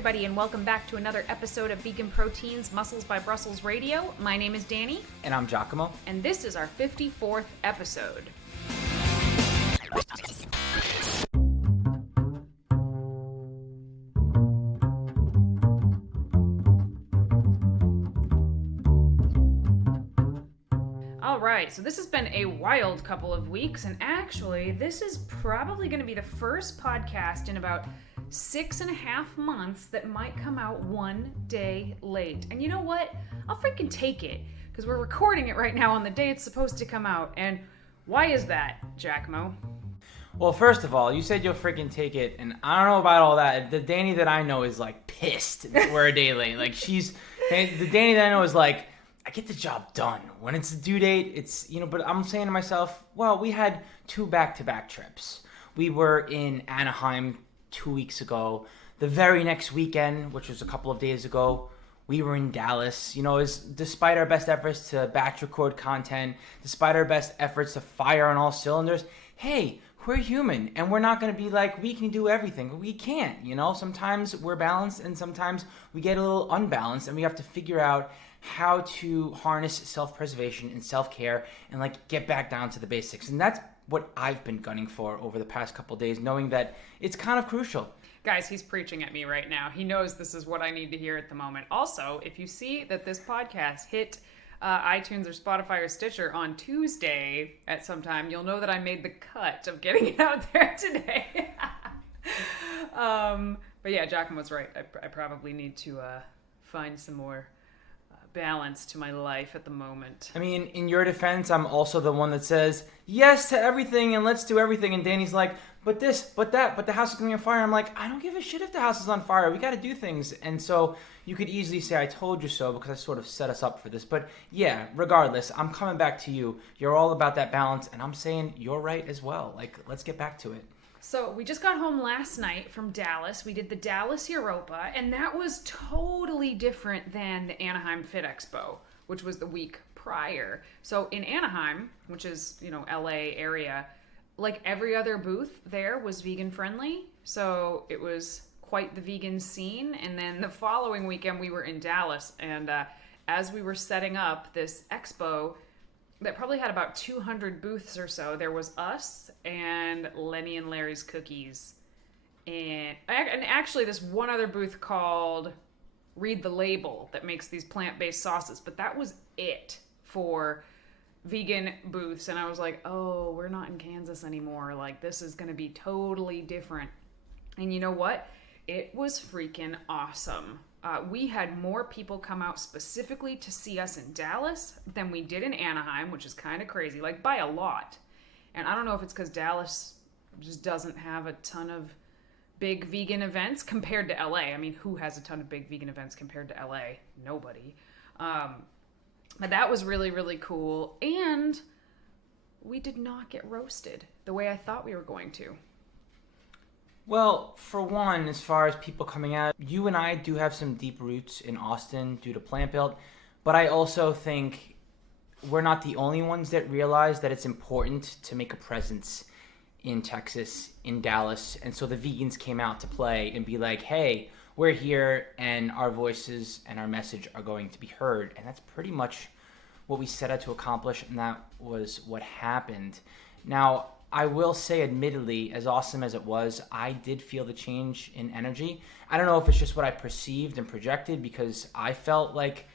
everybody, and welcome back to another episode of Vegan Proteins Muscles by Brussels Radio. My name is Danny. And I'm Giacomo. And this is our 54th episode. Alright, so this has been a wild couple of weeks, and actually, this is probably going to be the first podcast in about 6.5 months that might come out one day late. And you know what? I'll freaking take it, because we're recording it right now on the day it's supposed to come out. And why is that, Giacomo? Well, first of all, you said you'll freaking take it, and I don't know about all that. The Danny that I know is, like, pissed that we're a day late. Like, the Danny that I know is like, I get the job done. When it's the due date, it's, but I'm saying to myself, well, we had 2 back-to-back trips. We were in Anaheim 2 weeks ago. The very next weekend, which was a couple of days ago, we were in Dallas. Despite our best efforts to batch record content, despite our best efforts to fire on all cylinders, hey, we're human, and we're not going to be like, we can do everything. We can't, Sometimes we're balanced, and sometimes we get a little unbalanced, and we have to figure out how to harness self-preservation and self-care and, get back down to the basics. And that's what I've been gunning for over the past couple of days, knowing that it's kind of crucial. Guys, he's preaching at me right now. He knows this is what I need to hear at the moment. Also, if you see that this podcast hit iTunes or Spotify or Stitcher on Tuesday at some time, you'll know that I made the cut of getting it out there today. But yeah, Giacomo's right. I probably need to find some more balance to my life at the moment. I mean, in your defense, I'm also the one that says yes to everything and let's do everything. And Danny's like, but this, but that, but the house is going on fire. I'm like, I don't give a shit if the house is on fire. We got to do things. And so you could easily say I told you so because I sort of set us up for this. But yeah, regardless, I'm coming back to you. You're all about that balance. And I'm saying you're right as well. Let's get back to it. So we just got home last night from Dallas. We did the Dallas Europa, and that was totally different than the Anaheim Fit Expo, which was the week prior. So in Anaheim, which is, LA area, like every other booth there was vegan friendly. So it was quite the vegan scene. And then the following weekend we were in Dallas, and as we were setting up this expo that probably had about 200 booths or so, there was us and Lenny and Larry's Cookies. And actually this one other booth called Read the Label that makes these plant-based sauces. But that was it for vegan booths. And I was like, oh, we're not in Kansas anymore. This is going to be totally different. And you know what? It was freaking awesome. We had more people come out specifically to see us in Dallas than we did in Anaheim, which is kind of crazy, by a lot. And I don't know if it's because Dallas just doesn't have a ton of big vegan events compared to LA. I mean, who has a ton of big vegan events compared to LA? Nobody. But that was really, really cool. And we did not get roasted the way I thought we were going to. Well, for one, as far as people coming out, you and I do have some deep roots in Austin due to Plant Built, but I also think we're not the only ones that realize that it's important to make a presence in Texas, in Dallas, and so the vegans came out to play and be like, hey, we're here and our voices and our message are going to be heard, and that's pretty much what we set out to accomplish, and that was what happened. Now, I will say, admittedly, as awesome as it was, I did feel the change in energy. I don't know if it's just what I perceived and projected, because I felt like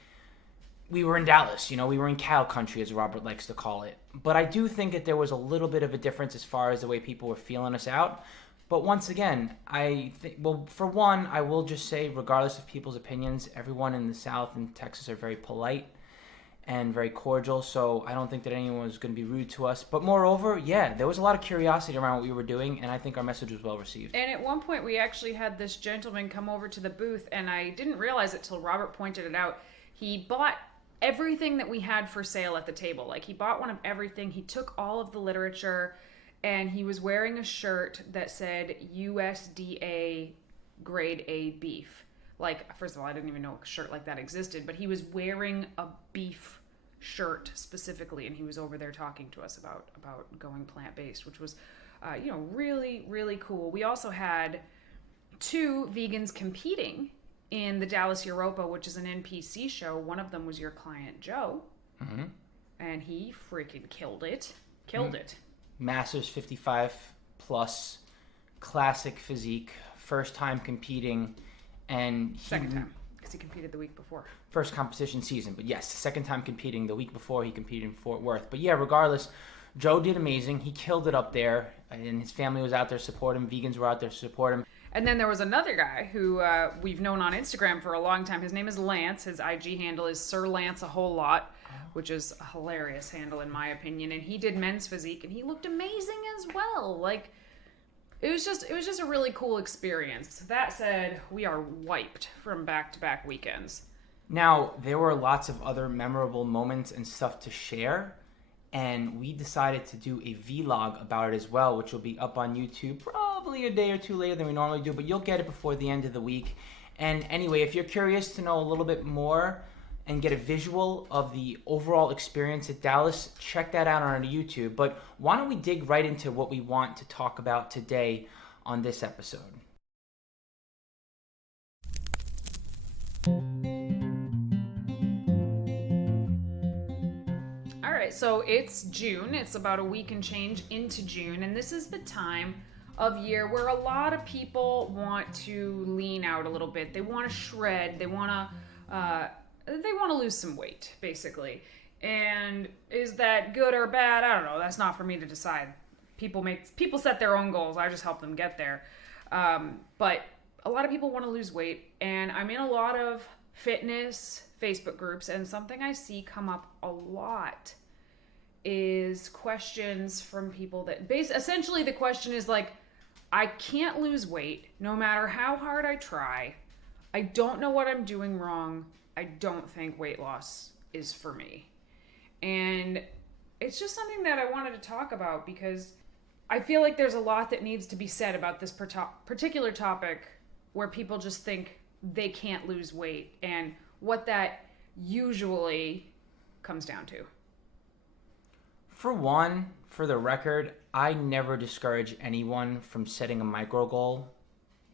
we were in Dallas. We were in cow country, as Robert likes to call it. But I do think that there was a little bit of a difference as far as the way people were feeling us out. But once again, for one, I will just say, regardless of people's opinions, everyone in the South and Texas are very polite and very cordial, so I don't think that anyone was going to be rude to us. But moreover, yeah, there was a lot of curiosity around what we were doing, and I think our message was well received. And at one point, we actually had this gentleman come over to the booth, and I didn't realize it till Robert pointed it out. He bought everything that we had for sale at the table. He bought one of everything. He took all of the literature, and he was wearing a shirt that said USDA grade A beef. First of all, I didn't even know a shirt like that existed, but he was wearing a beef shirt specifically, and he was over there talking to us about going plant-based, which was, really, really cool. We also had 2 vegans competing in the Dallas Europa, which is an NPC show, one of them was your client, Joe. Mm-hmm. And he freaking killed it. Killed it. Masters 55 plus, classic physique, first time competing, and second time, because he competed the week before. First competition season, but yes, second time competing. The week before he competed in Fort Worth. But yeah, regardless, Joe did amazing. He killed it up there, and his family was out there to support him. Vegans were out there to support him. And then there was another guy who we've known on Instagram for a long time. His name is Lance. His IG handle is Sir Lance a whole lot, which is a hilarious handle in my opinion. And he did men's physique, and he looked amazing as well. Like, it was just a really cool experience. That said, we are wiped from back-to-back weekends. Now, there were lots of other memorable moments and stuff to share, and we decided to do a vlog about it as well, which will be up on YouTube probably a day or two later than we normally do, but you'll get it before the end of the week. And anyway, if you're curious to know a little bit more and get a visual of the overall experience at Dallas, check that out on our YouTube. But why don't we dig right into what we want to talk about today on this episode? All right, so it's June. It's about a week and change into June, and this is the time of year where a lot of people want to lean out a little bit. They want to shred. They want to lose some weight, basically. And is that good or bad? I don't know. That's not for me to decide. People set their own goals. I just help them get there. But a lot of people want to lose weight, and I'm in a lot of fitness Facebook groups, and something I see come up a lot is questions from people that essentially the question is like, I can't lose weight no matter how hard I try. I don't know what I'm doing wrong. I don't think weight loss is for me. And it's just something that I wanted to talk about because I feel like there's a lot that needs to be said about this particular topic where people just think they can't lose weight and what that usually comes down to. For one, for the record, I never discourage anyone from setting a micro goal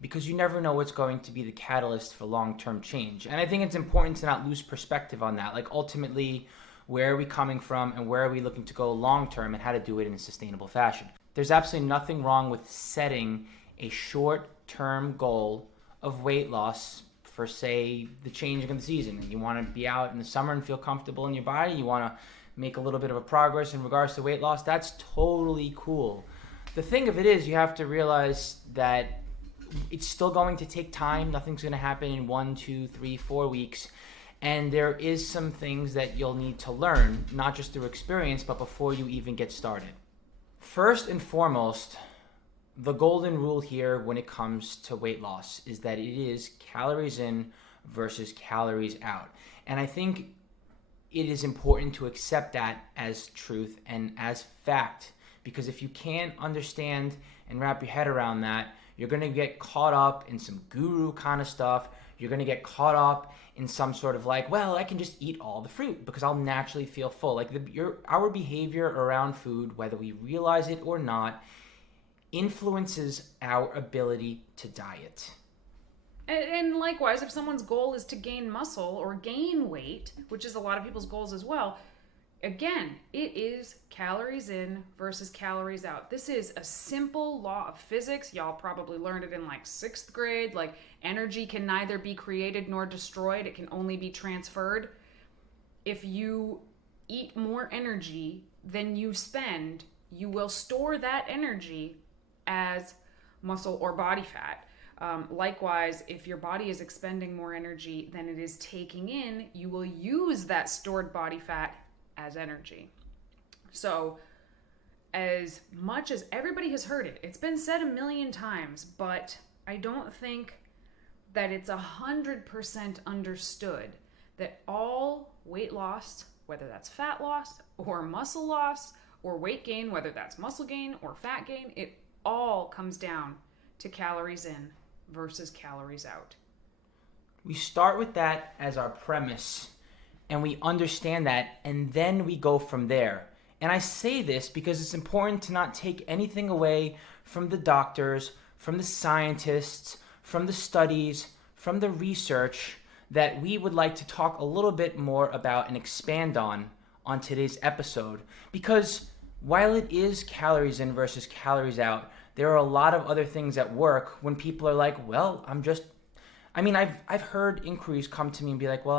because you never know what's going to be the catalyst for long-term change. And I think it's important to not lose perspective on that. Like, ultimately, where are we coming from and where are we looking to go long-term and how to do it in a sustainable fashion? There's absolutely nothing wrong with setting a short-term goal of weight loss for, say, the changing of the season. And you want to be out in the summer and feel comfortable in your body. You want to make a little bit of a progress in regards to weight loss. That's totally cool. The thing of it is, you have to realize that it's still going to take time. Nothing's going to happen in 1, 2, 3, 4 weeks. And there is some things that you'll need to learn, not just through experience, but before you even get started. First and foremost, the golden rule here when it comes to weight loss is that it is calories in versus calories out. And I think it is important to accept that as truth and as fact, because if you can't understand and wrap your head around that, you're going to get caught up in some guru kind of stuff. You're going to get caught up in some sort of like, well, I can just eat all the fruit because I'll naturally feel full. Like our behavior around food, whether we realize it or not, influences our ability to diet. And likewise, if someone's goal is to gain muscle or gain weight, which is a lot of people's goals as well, again, it is calories in versus calories out. This is a simple law of physics. Y'all probably learned it in like 6th grade. Like, energy can neither be created nor destroyed. It can only be transferred. If you eat more energy than you spend, you will store that energy as muscle or body fat. Likewise, if your body is expending more energy than it is taking in, you will use that stored body fat as energy. So, as much as everybody has heard it, it's been said a million times, but I don't think that it's 100% understood that all weight loss, whether that's fat loss or muscle loss or weight gain, whether that's muscle gain or fat gain, it all comes down to calories in versus calories out. We start with that as our premise, and we understand that, and then we go from there. And I say this because it's important to not take anything away from the doctors, from the scientists, from the studies, from the research that we would like to talk a little bit more about and expand on today's episode. Because while it is calories in versus calories out, there are a lot of other things at work when people are like, well, I've heard inquiries come to me and be like, well,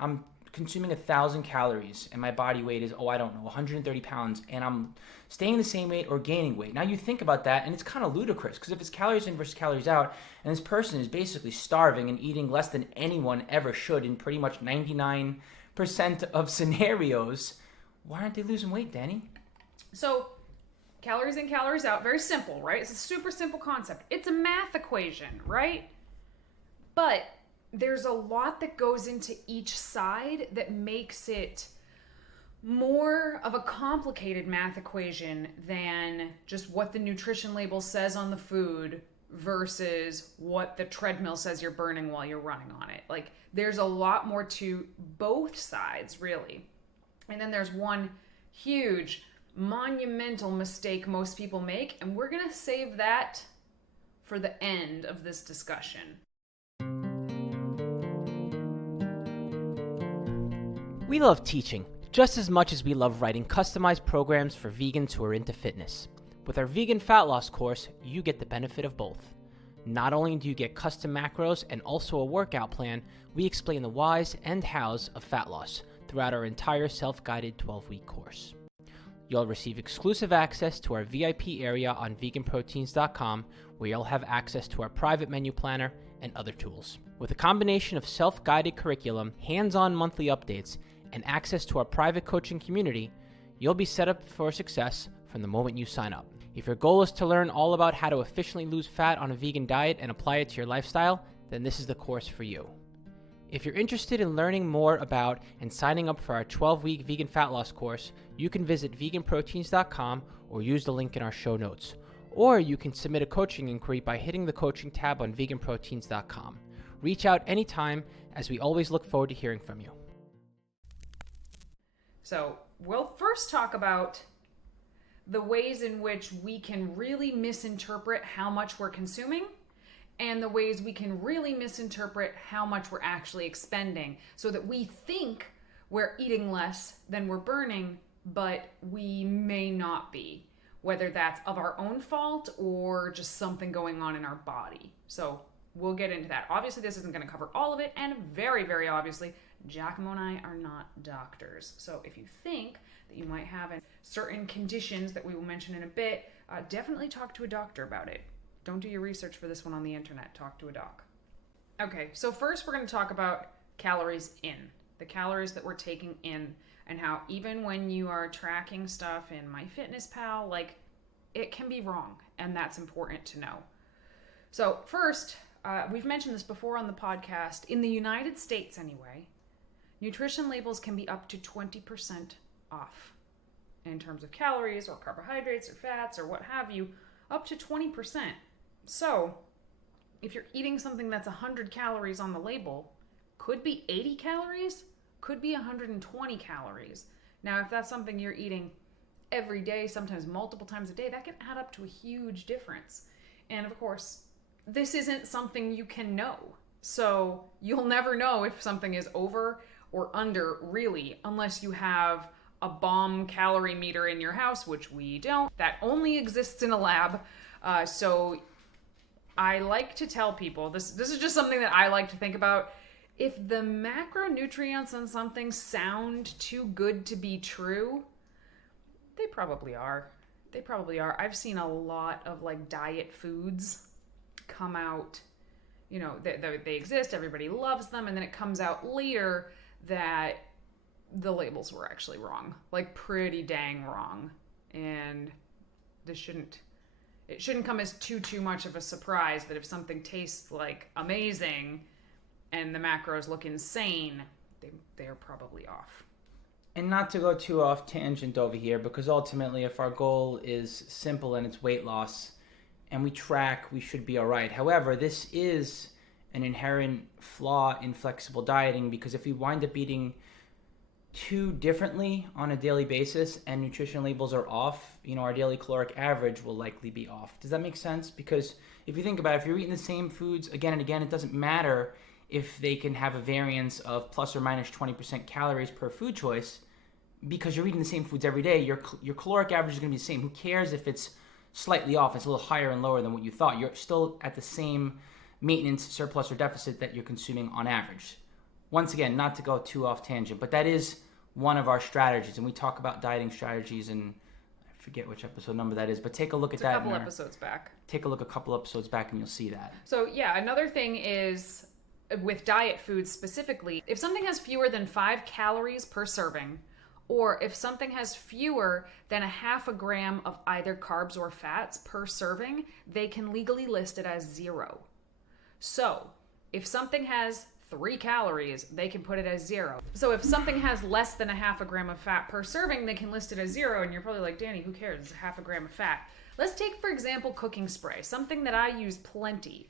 I'm consuming 1,000 calories and my body weight is, 130 pounds, and I'm staying the same weight or gaining weight. Now you think about that and it's kind of ludicrous, because if it's calories in versus calories out and this person is basically starving and eating less than anyone ever should in pretty much 99% of scenarios, why aren't they losing weight, Danny? So calories in, calories out, very simple, right? It's a super simple concept. It's a math equation, right? But there's a lot that goes into each side that makes it more of a complicated math equation than just what the nutrition label says on the food versus what the treadmill says you're burning while you're running on it. Like, there's a lot more to both sides, really. And then there's one huge, monumental mistake most people make, and we're going to save that for the end of this discussion. We love teaching just as much as we love writing customized programs for vegans who are into fitness. With our vegan fat loss course, you get the benefit of both. Not only do you get custom macros and also a workout plan, we explain the whys and hows of fat loss throughout our entire self-guided 12-week course. You'll receive exclusive access to our VIP area on veganproteins.com, where you'll have access to our private menu planner and other tools. With a combination of self-guided curriculum, hands-on monthly updates, and access to our private coaching community, you'll be set up for success from the moment you sign up. If your goal is to learn all about how to efficiently lose fat on a vegan diet and apply it to your lifestyle, then this is the course for you. If you're interested in learning more about and signing up for our 12-week vegan fat loss course, you can visit veganproteins.com or use the link in our show notes. Or you can submit a coaching inquiry by hitting the coaching tab on veganproteins.com. Reach out anytime, as we always look forward to hearing from you. So we'll first talk about the ways in which we can really misinterpret how much we're consuming and the ways we can really misinterpret how much we're actually expending, so that we think we're eating less than we're burning, but we may not be, whether that's of our own fault or just something going on in our body. So we'll get into that. Obviously, this isn't going to cover all of it, and very, very obviously, Giacomo and I are not doctors. So if you think that you might have certain conditions that we will mention in a bit, definitely talk to a doctor about it. Don't do your research for this one on the internet. Talk to a doc. Okay, so first we're going to talk about calories in, the calories that we're taking in, and how even when you are tracking stuff in MyFitnessPal, like, it can be wrong, and that's important to know. So first, we've mentioned this before on the podcast. In the United States, anyway, nutrition labels can be up to 20% off in terms of calories or carbohydrates or fats or what have you, up to 20%. So if you're eating something that's 100 calories on the label, could be 80 calories, could be 120 calories. Now, if that's something you're eating every day, sometimes multiple times a day, that can add up to a huge difference. And of course, this isn't something you can know. So you'll never know if something is over or under, really, unless you have a bomb calorie meter in your house, which we don't. That only exists in a lab. So I like to tell people, this is just something that I like to think about. If the macronutrients on something sound too good to be true, they probably are. They probably are. I've seen a lot of like diet foods come out, you know, they exist, everybody loves them, and then it comes out later that the labels were actually wrong, like pretty dang wrong. And it shouldn't come as too much of a surprise that if something tastes like amazing and the macros look insane, they are probably off. And not to go too off tangent over here, because ultimately if our goal is simple and it's weight loss and we track, we should be all right. However, this is an inherent flaw in flexible dieting, because if we wind up eating too differently on a daily basis and nutrition labels are off, our daily caloric average will likely be off. Does that make sense? Because if you think about it, if you're eating the same foods again and again, it doesn't matter if they can have a variance of plus or minus 20% calories per food choice, because you're eating the same foods every day. Your caloric average is going to be the same. Who cares if it's slightly off? It's a little higher and lower than what you thought. You're still at the same maintenance, surplus, or deficit that you're consuming on average. Once again, not to go too off tangent, but that is one of our strategies, and we talk about dieting strategies, and I forget which episode number that is, but take a look at that. A couple episodes back. Take a look a couple episodes back, and you'll see that. So yeah, another thing is with diet foods specifically, if something has fewer than 5 calories per serving, or if something has fewer than a half a gram of either carbs or fats per serving, they can legally list it as 0. So if something has 3 calories, they can put it as 0. So if something has less than a half a gram of fat per serving, they can list it as 0. And you're probably like, Danny, who cares? It's a half a gram of fat. Let's take, for example, cooking spray, something that I use plenty.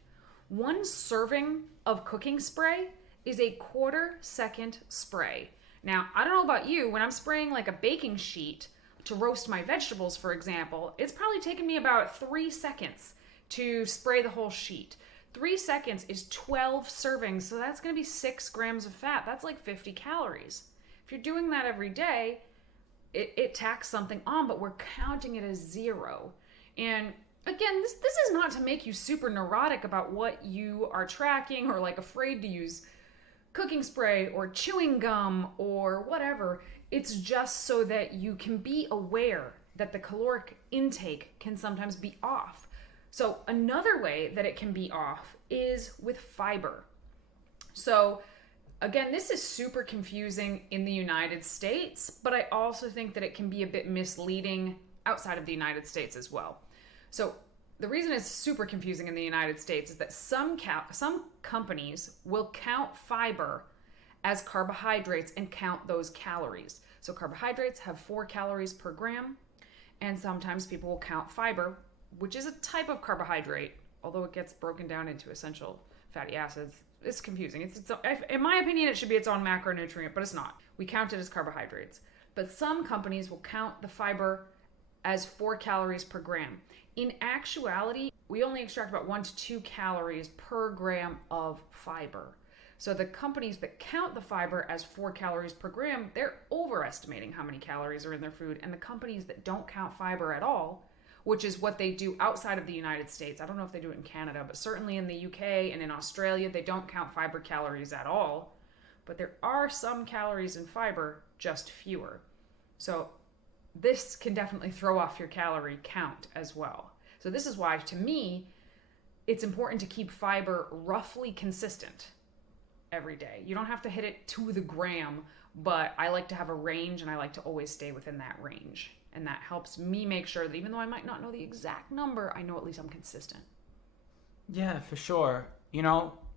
1 serving of cooking spray is a 1/4 second spray. Now, I don't know about you, when I'm spraying like a baking sheet to roast my vegetables, for example, it's probably taken me about 3 seconds to spray the whole sheet. 3 seconds is 12 servings, so that's going to be 6 grams of fat. That's like 50 calories. If you're doing that every day, it tacks something on, but we're counting it as 0. And again, this is not to make you super neurotic about what you are tracking or like afraid to use cooking spray or chewing gum or whatever. It's just so that you can be aware that the caloric intake can sometimes be off. So another way that it can be off is with fiber. So again, this is super confusing in the United States, but I also think that it can be a bit misleading outside of the United States as well. So the reason it's super confusing in the United States is that some companies will count fiber as carbohydrates and count those calories. So carbohydrates have 4 calories per gram, and sometimes people will count fiber, which is a type of carbohydrate, although it gets broken down into essential fatty acids. It's confusing. In my opinion, it should be its own macronutrient, but it's not. We count it as carbohydrates. But some companies will count the fiber as 4 calories per gram. In actuality, we only extract about 1 to 2 calories per gram of fiber. So the companies that count the fiber as 4 calories per gram, they're overestimating how many calories are in their food. And the companies that don't count fiber at all, which is what they do outside of the United States, I don't know if they do it in Canada, but certainly in the UK and in Australia, they don't count fiber calories at all. But there are some calories in fiber, just fewer. So this can definitely throw off your calorie count as well. So this is why, to me, it's important to keep fiber roughly consistent every day. You don't have to hit it to the gram, but I like to have a range, and I like to always stay within that range. And that helps me make sure that even though I might not know the exact number, I know at least I'm consistent. Yeah, for sure.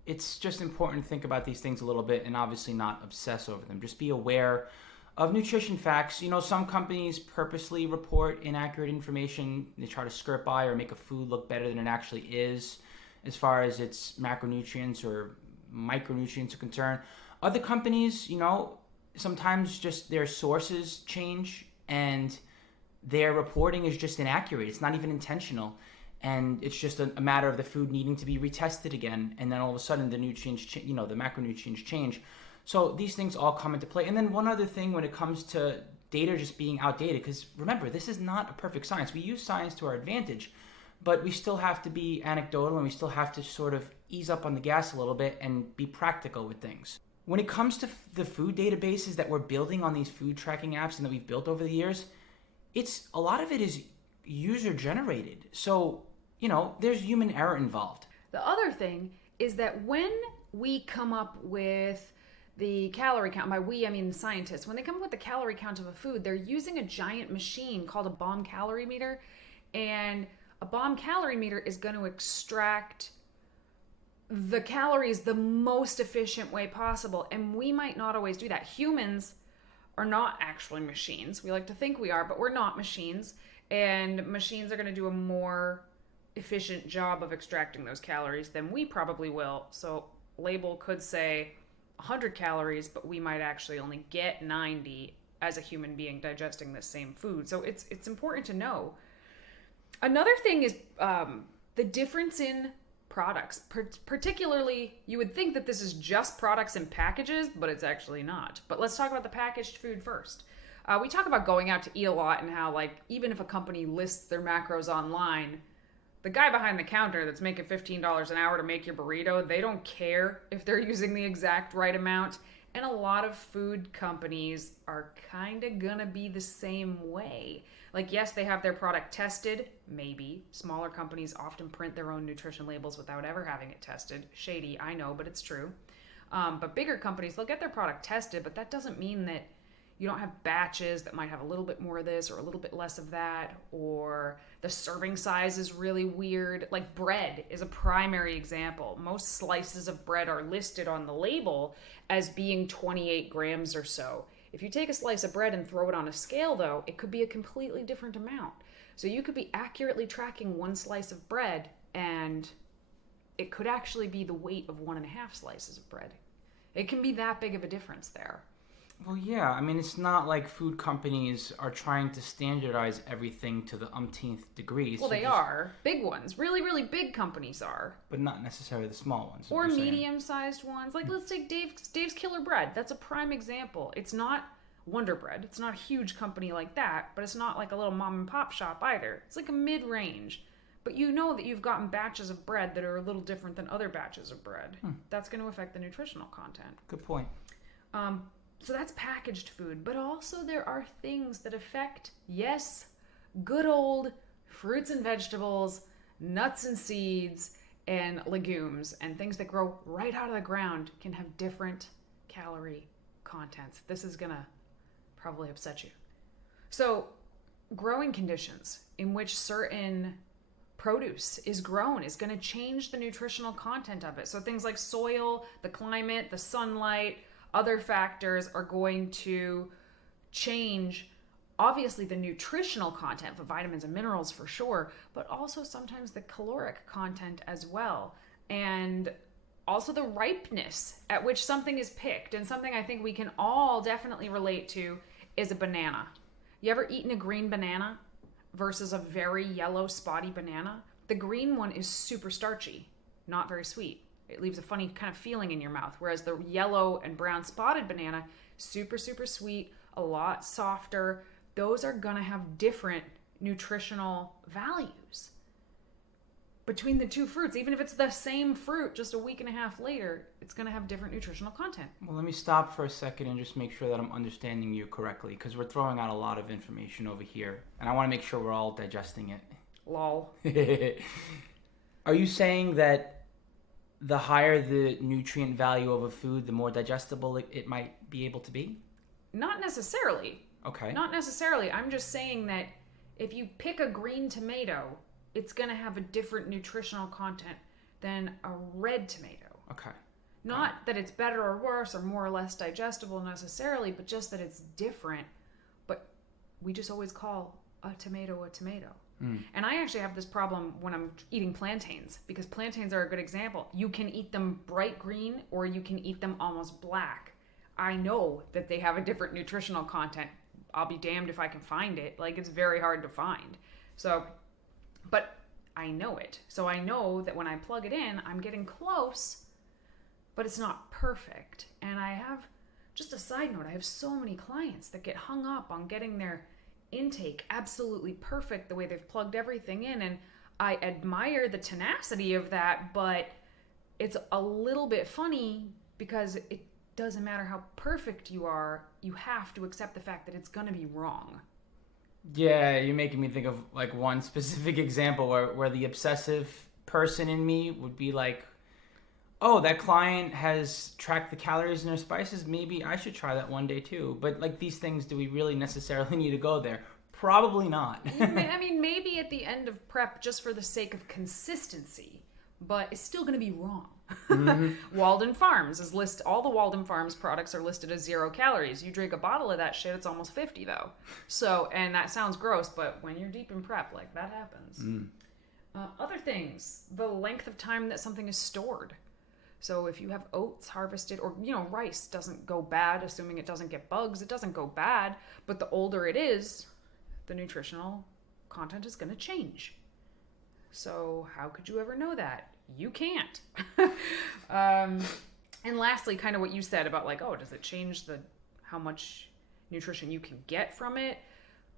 It's just important to think about these things a little bit and obviously not obsess over them. Just be aware of nutrition facts. Some companies purposely report inaccurate information. They try to skirt by or make a food look better than it actually is as far as its macronutrients or micronutrients are concerned. Other companies, sometimes just their sources change and their reporting is just inaccurate. It's not even intentional. And it's just a matter of the food needing to be retested again. And then all of a sudden the nutrients, the macronutrients change. So these things all come into play. And then one other thing when it comes to data just being outdated, because remember, this is not a perfect science. We use science to our advantage, but we still have to be anecdotal and we still have to sort of ease up on the gas a little bit and be practical with things. When it comes to the food databases that we're building on these food tracking apps and that we've built over the years, a lot of it is user generated. So, there's human error involved. The other thing is that when we come up with the calorie count, by we I mean the scientists, when they come up with the calorie count of a food, they're using a giant machine called a bomb calorie meter. And a bomb calorie meter is going to extract the calories the most efficient way possible. And we might not always do that. Humans are not actually machines. We like to think we are, but we're not machines. And machines are going to do a more efficient job of extracting those calories than we probably will. So label could say 100 calories, but we might actually only get 90 as a human being digesting the same food. So it's important to know. Another thing is the difference in products. Particularly, you would think that this is just products and packages, but it's actually not. But let's talk about the packaged food first. We talk about going out to eat a lot and how, like, even if a company lists their macros online, the guy behind the counter that's making $15 an hour to make your burrito, they don't care if they're using the exact right amount. And a lot of food companies are kind of gonna be the same way. Like, yes, they have their product tested, maybe. Smaller companies often print their own nutrition labels without ever having it tested. Shady, I know, but it's true. But bigger companies, they'll get their product tested, but that doesn't mean that you don't have batches that might have a little bit more of this or a little bit less of that, or the serving size is really weird. Like, bread is a primary example. Most slices of bread are listed on the label as being 28 grams or so. If you take a slice of bread and throw it on a scale, though, it could be a completely different amount. So you could be accurately tracking one slice of bread, and it could actually be the weight of 1.5 slices of bread. It can be that big of a difference there. Well, yeah. I mean, it's not like food companies are trying to standardize everything to the umpteenth degree. Well, they are. Big ones. Really, really big companies are. But not necessarily the small ones. Or medium-sized ones. Like, let's take Dave's Killer Bread. That's a prime example. It's not Wonder Bread. It's not a huge company like that, but it's not like a little mom-and-pop shop either. It's like a mid-range. But you know that you've gotten batches of bread that are a little different than other batches of bread. That's going to affect the nutritional content. Good point. So that's packaged food, but also there are things that affect, yes, good old fruits and vegetables, nuts and seeds, and legumes, and things that grow right out of the ground can have different calorie contents. This is gonna probably upset you. So, growing conditions in which certain produce is grown is going to change the nutritional content of it. So things like soil, the climate, the sunlight, other factors are going to change, obviously, the nutritional content for vitamins and minerals for sure, but also sometimes the caloric content as well. And also the ripeness at which something is picked. And something I think we can all definitely relate to is a banana. You ever eaten a green banana versus a very yellow spotty banana? The green one is super starchy, not very sweet. It leaves a funny kind of feeling in your mouth, whereas the yellow and brown spotted banana, super, super sweet, a lot softer. Those are going to have different nutritional values between the two fruits. Even if it's the same fruit just a week and a half later, it's going to have different nutritional content. Well, let me stop for a second and just make sure that I'm understanding you correctly, because we're throwing out a lot of information over here, and I want to make sure we're all digesting it. Lol. Are you saying that the higher the nutrient value of a food, the more digestible it might be able to be? Not necessarily. Okay. Not necessarily. I'm just saying that if you pick a green tomato, it's going to have a different nutritional content than a red tomato. Okay. Not that it's better or worse or more or less digestible necessarily, but just that it's different. But we just always call a tomato a tomato. And I actually have this problem when I'm eating plantains, because plantains are a good example. You can eat them bright green or you can eat them almost black. I know that they have a different nutritional content. I'll be damned if I can find it. Like, it's very hard to find. So, but I know it. So I know that when I plug it in, I'm getting close, but it's not perfect. And I have, just a side note, I have so many clients that get hung up on getting their intake absolutely perfect the way they've plugged everything in, and I admire the tenacity of that, but it's a little bit funny because it doesn't matter how perfect you are, you have to accept the fact that it's going to be wrong. Yeah, you're making me think of like one specific example where the obsessive person in me would be like, oh, that client has tracked the calories in their spices. Maybe I should try that one day too. But like, these things, do we really necessarily need to go there? Probably not. I mean, maybe at the end of prep, just for the sake of consistency, but it's still going to be wrong. Mm-hmm. Walden Farms all the Walden Farms products are listed as 0 calories. You drink a bottle of that shit, it's almost 50 though. So, and that sounds gross, but when you're deep in prep, like, that happens. Other things, the length of time that something is stored. So if you have oats harvested, or rice doesn't go bad, assuming it doesn't get bugs, it doesn't go bad. But the older it is, the nutritional content is going to change. So how could you ever know that? You can't. And lastly, kind of what you said about like, oh, does it change how much nutrition you can get from it?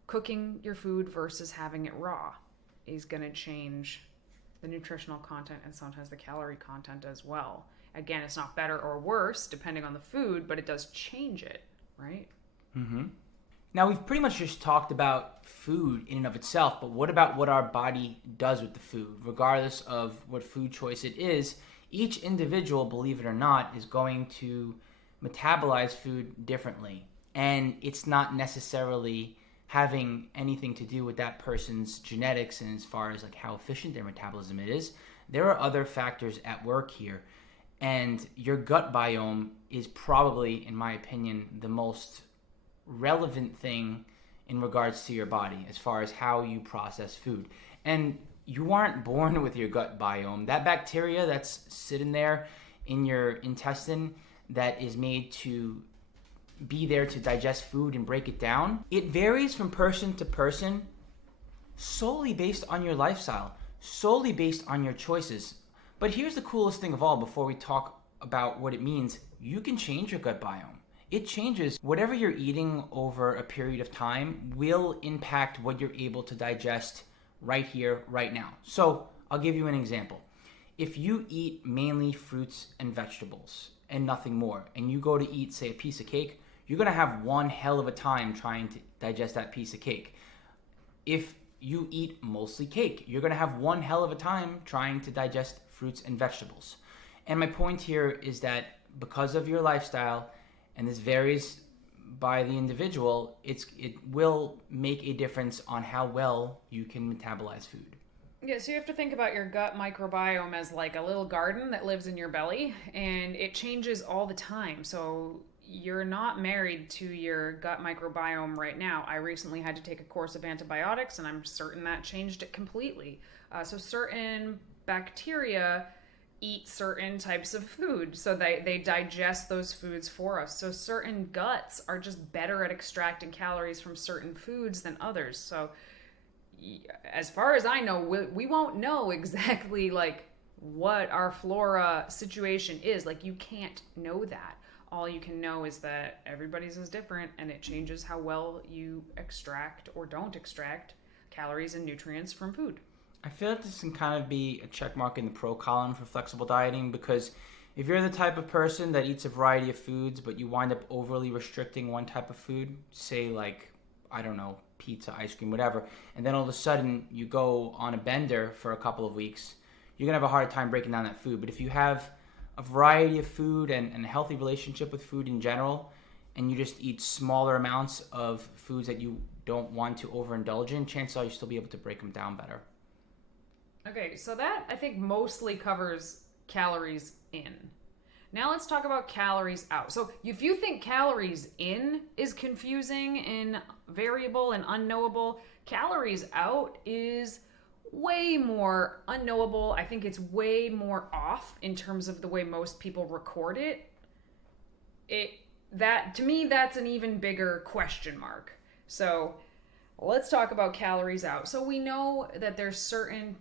Cooking your food versus having it raw is going to change the nutritional content and sometimes the calorie content as well. Again, it's not better or worse depending on the food, but it does change it, right? Mm-hmm. Now, we've pretty much just talked about food in and of itself, but what about what our body does with the food? Regardless of what food choice it is, each individual, believe it or not, is going to metabolize food differently. And it's not necessarily having anything to do with that person's genetics and as far as like how efficient their metabolism is. There are other factors at work here. And your gut biome is probably, in my opinion, the most relevant thing in regards to your body as far as how you process food. And you aren't born with your gut biome. That bacteria that's sitting there in your intestine that is made to be there to digest food and break it down, it varies from person to person solely based on your lifestyle, solely based on your choices. But here's the coolest thing of all before we talk about what it means. You can change your gut biome. It changes. Whatever you're eating over a period of time will impact what you're able to digest right here, right now. So I'll give you an example. If you eat mainly fruits and vegetables and nothing more, and you go to eat, say, a piece of cake, you're going to have one hell of a time trying to digest that piece of cake. If you eat mostly cake, you're going to have one hell of a time trying to digest fruits and vegetables. And my point here is that because of your lifestyle, and this varies by the individual, it will make a difference on how well you can metabolize food. Yeah, so you have to think about your gut microbiome as like a little garden that lives in your belly, and it changes all the time. So you're not married to your gut microbiome right now. I recently had to take a course of antibiotics, and I'm certain that changed it completely. So certain bacteria eat certain types of food, so they digest those foods for us. So certain guts are just better at extracting calories from certain foods than others. So as far as I know, we won't know exactly like what our flora situation is. Like, you can't know that. All you can know is that everybody's is different, and it changes how well you extract or don't extract calories and nutrients from food. I feel like this can kind of be a check mark in the pro column for flexible dieting, because if you're the type of person that eats a variety of foods, but you wind up overly restricting one type of food, say like, I don't know, pizza, ice cream, whatever, and then all of a sudden you go on a bender for a couple of weeks, you're going to have a hard time breaking down that food. But if you have a variety of food and a healthy relationship with food in general, and you just eat smaller amounts of foods that you don't want to overindulge in, chances are you'll still be able to break them down better. Okay, so that I think mostly covers calories in. Now let's talk about calories out. So if you think calories in is confusing and variable and unknowable, calories out is way more unknowable. I think it's way more off in terms of the way most people record it. To me, that's an even bigger question mark. So let's talk about calories out. So we know that there's certain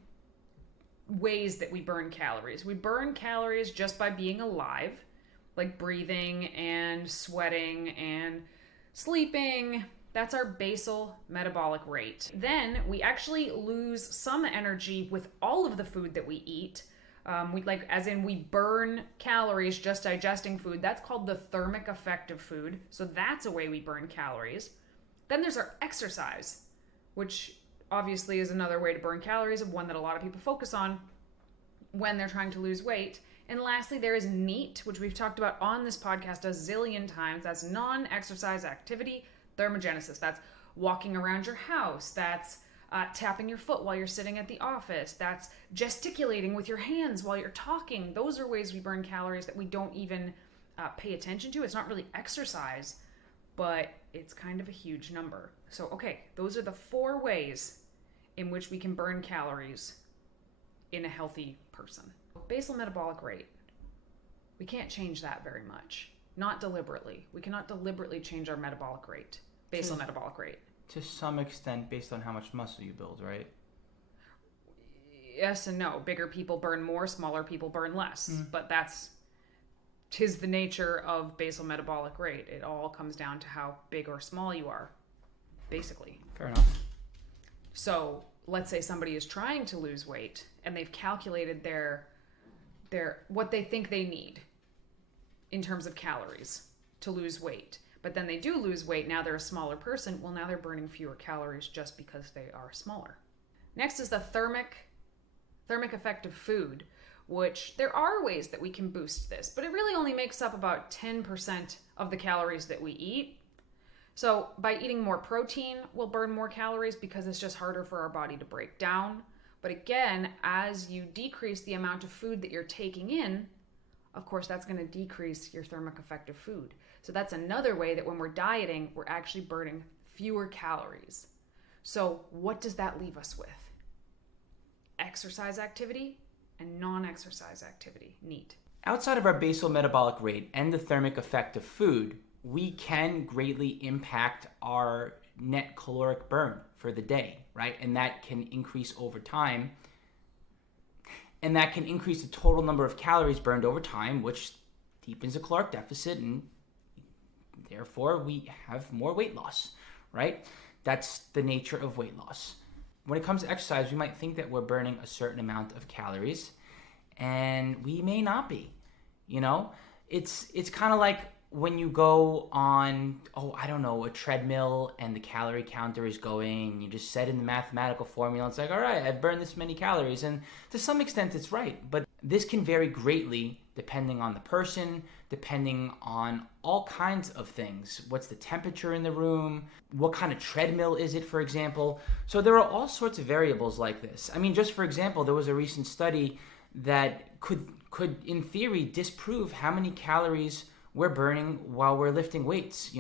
ways that we burn calories. We burn calories just by being alive, like breathing and sweating and sleeping. That's our basal metabolic rate. Then we actually lose some energy with all of the food that we eat. We burn calories just digesting food. That's called the thermic effect of food. So that's a way we burn calories. Then there's our exercise, which obviously is another way to burn calories, one that a lot of people focus on when they're trying to lose weight. And lastly, there is NEAT, which we've talked about on this podcast a zillion times. That's non-exercise activity thermogenesis. That's walking around your house. That's tapping your foot while you're sitting at the office. That's gesticulating with your hands while you're talking. Those are ways we burn calories that we don't even pay attention to. It's not really exercise, but it's kind of a huge number. So, okay, those are the 4 ways in which we can burn calories in a healthy person. Basal metabolic rate. We can't change that very much. Not deliberately. We cannot deliberately change our metabolic rate, basal metabolic rate. To some extent, based on how much muscle you build, right? Yes and no. Bigger people burn more, smaller people burn less. But tis the nature of basal metabolic rate. It all comes down to how big or small you are, basically. Fair enough. So let's say somebody is trying to lose weight and they've calculated their what they think they need in terms of calories to lose weight. But then they do lose weight. Now they're a smaller person. Well, now they're burning fewer calories just because they are smaller. Next is the thermic effect of food, which there are ways that we can boost this, but it really only makes up about 10% of the calories that we eat. So by eating more protein, we'll burn more calories because it's just harder for our body to break down. But again, as you decrease the amount of food that you're taking in, of course, that's going to decrease your thermic effect of food. So that's another way that when we're dieting, we're actually burning fewer calories. So what does that leave us with? Exercise activity and non-exercise activity. Neat. Outside of our basal metabolic rate and the thermic effect of food, we can greatly impact our net caloric burn for the day, right? And that can increase over time. And that can increase the total number of calories burned over time, which deepens the caloric deficit, and therefore we have more weight loss, right? That's the nature of weight loss. When it comes to exercise, we might think that we're burning a certain amount of calories, and we may not be. You know, it's kind of like when you go on, a treadmill and the calorie counter is going, you just set in the mathematical formula. It's like, all right, I've burned this many calories. And to some extent, it's right. But this can vary greatly depending on the person, depending on all kinds of things. What's the temperature in the room? What kind of treadmill is it, for example? So there are all sorts of variables like this. I mean, just for example, there was a recent study that could in theory disprove how many calories we're burning while we're lifting weights.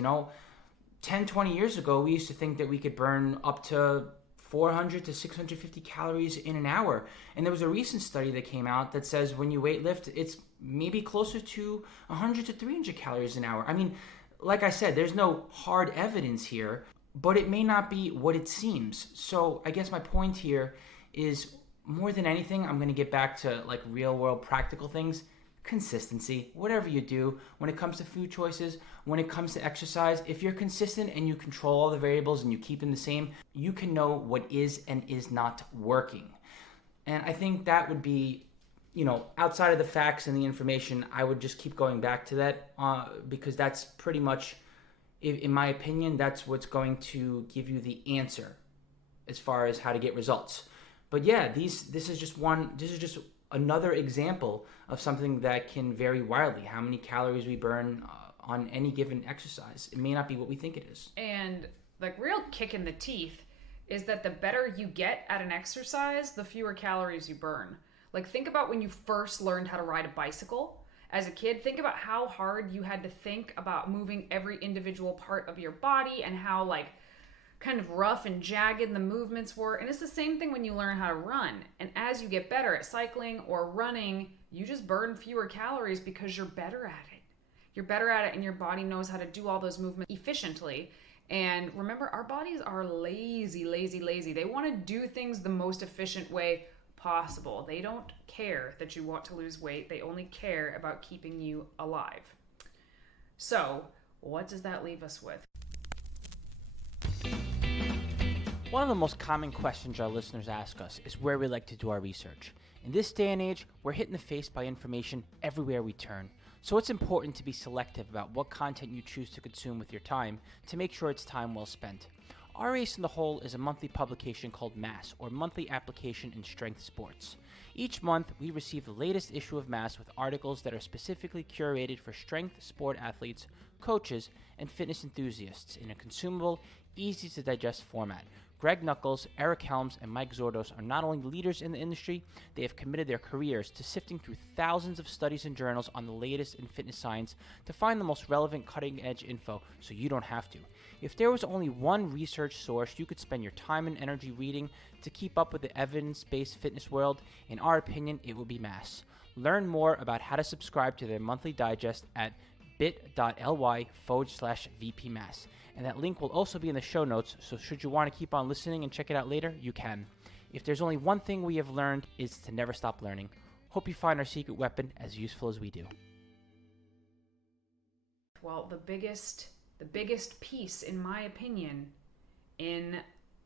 10, 20 years ago, we used to think that we could burn up to 400 to 650 calories in an hour. And there was a recent study that came out that says when you weight lift, it's maybe closer to 100 to 300 calories an hour. I mean, like I said, there's no hard evidence here, but it may not be what it seems. So I guess my point here is, more than anything, I'm going to get back to like real world practical things. Consistency. Whatever you do, when it comes to food choices, when it comes to exercise, if you're consistent and you control all the variables and you keep them the same, you can know what is and is not working. And I think that would be, outside of the facts and the information, I would just keep going back to that because that's pretty much, in my opinion, that's what's going to give you the answer as far as how to get results. But yeah, this is just another example of something that can vary wildly. How many calories we burn on any given exercise. It may not be what we think it is. And the real kick in the teeth is that the better you get at an exercise, the fewer calories you burn. Like, think about when you first learned how to ride a bicycle. As a kid, think about how hard you had to think about moving every individual part of your body and how kind of rough and jagged the movements were. And it's the same thing when you learn how to run. And as you get better at cycling or running, you just burn fewer calories because you're better at it. You're better at it and your body knows how to do all those movements efficiently. And remember, our bodies are lazy. They want to do things the most efficient way possible. They don't care that you want to lose weight. They only care about keeping you alive. So, what does that leave us with? One of the most common questions our listeners ask us is where we like to do our research. In this day and age, we're hit in the face by information everywhere we turn. So it's important to be selective about what content you choose to consume with your time to make sure it's time well spent. Our Ace in the Hole is a monthly publication called MASS, or Monthly Application in Strength Sports. Each month, we receive the latest issue of MASS with articles that are specifically curated for strength sport athletes, coaches, and fitness enthusiasts in a consumable, easy-to-digest format. Greg Nuckols, Eric Helms, and Mike Zordos are not only leaders in the industry, they have committed their careers to sifting through thousands of studies and journals on the latest in fitness science to find the most relevant cutting-edge info so you don't have to. If there was only one research source you could spend your time and energy reading to keep up with the evidence-based fitness world, in our opinion, it would be MASS. Learn more about how to subscribe to their monthly digest at bit.ly/VPMass. And that link will also be in the show notes, so should you want to keep on listening and check it out later, you can. If there's only one thing we have learned, it's to never stop learning. Hope you find our secret weapon as useful as we do. Well, the biggest piece, in my opinion, in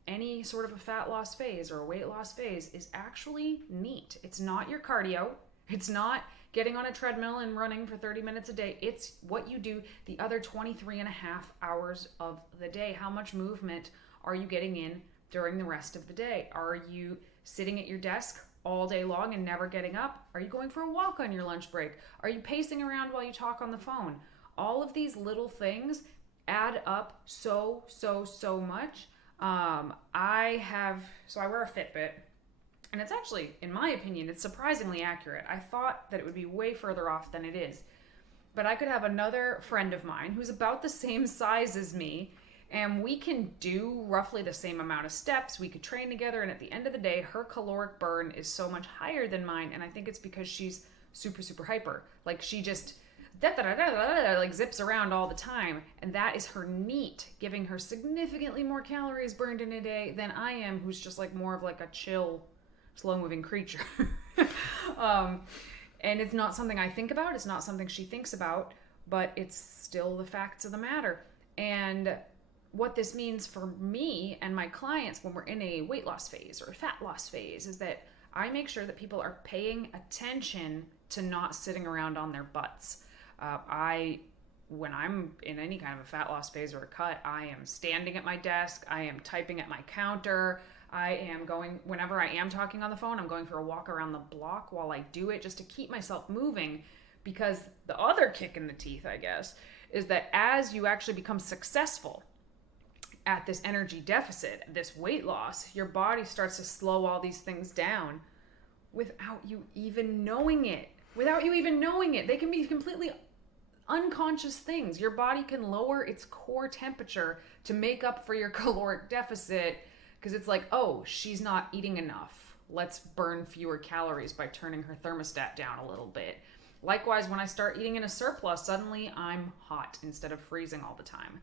any sort of a fat loss phase or a weight loss phase is actually NEAT. It's not your cardio. It's not getting on a treadmill and running for 30 minutes a day. It's what you do the other 23 and a half hours of the day. How much movement are you getting in during the rest of the day? Are you sitting at your desk all day long and never getting up? Are you going for a walk on your lunch break? Are you pacing around while you talk on the phone? All of these little things add up so much. I wear a Fitbit, and it's actually, in my opinion, it's surprisingly accurate. I thought that it would be way further off than it is. But I could have another friend of mine who's about the same size as me, and we can do roughly the same amount of steps. We could train together, and at the end of the day, her caloric burn is so much higher than mine, and I think it's because she's super hyper. Like, she just like zips around all the time, and that is her NEAT, giving her significantly more calories burned in a day than I am, who's just like more of like a chill, slow-moving creature. And it's not something I think about. It's not something she thinks about, but it's still the facts of the matter. And what this means for me and my clients when we're in a weight loss phase or a fat loss phase is that I make sure that people are paying attention to not sitting around on their butts. When I'm in any kind of a fat loss phase or a cut, I am standing at my desk, I am typing at my counter, I am going, whenever I am talking on the phone, I'm going for a walk around the block while I do it just to keep myself moving, because the other kick in the teeth, I guess, is that as you actually become successful at this energy deficit, this weight loss, your body starts to slow all these things down without you even knowing it. They can be completely unconscious things. Your body can lower its core temperature to make up for your caloric deficit because it's like, oh, she's not eating enough. Let's burn fewer calories by turning her thermostat down a little bit. Likewise, when I start eating in a surplus, suddenly I'm hot instead of freezing all the time.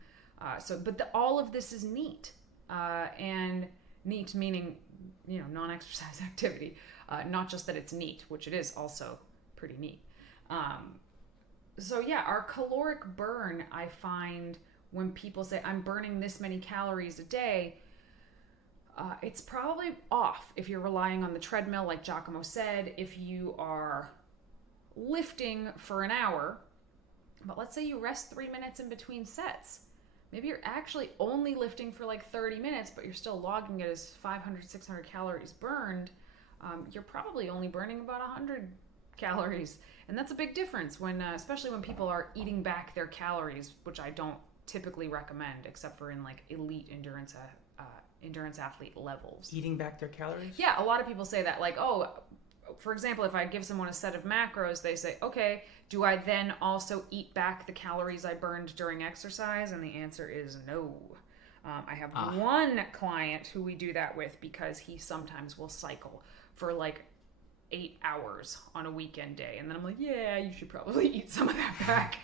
All of this is NEAT. And NEAT meaning, non-exercise activity. Not just that it's neat, which it is also pretty neat. Our caloric burn, I find when people say I'm burning this many calories a day, it's probably off if you're relying on the treadmill, like Giacomo said, if you are lifting for an hour, but let's say you rest 3 minutes in between sets. Maybe you're actually only lifting for like 30 minutes, but you're still logging it as 500, 600 calories burned. You're probably only burning about 100 calories. And that's a big difference when, especially when people are eating back their calories, which I don't typically recommend, except for in like elite endurance athlete levels. Eating back their calories? Yeah, a lot of people say that, like, oh, for example, if I give someone a set of macros, they say, okay, do I then also eat back the calories I burned during exercise? And the answer is no. I have one client who we do that with because he sometimes will cycle for like 8 hours on a weekend day. And then I'm like, yeah, you should probably eat some of that back.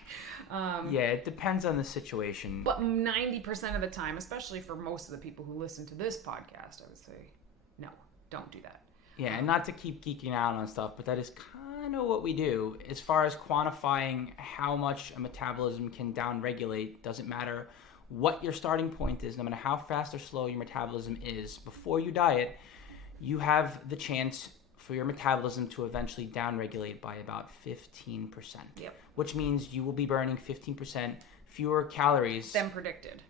It depends on the situation. But 90% of the time, especially for most of the people who listen to this podcast, I would say, no, don't do that. Yeah, and not to keep geeking out on stuff, but that is kind of what we do. As far as quantifying how much a metabolism can downregulate, doesn't matter what your starting point is, no matter how fast or slow your metabolism is, before you diet, you have the chance for your metabolism to eventually downregulate by about 15%. Yep. Which means you will be burning 15% fewer calories than predicted,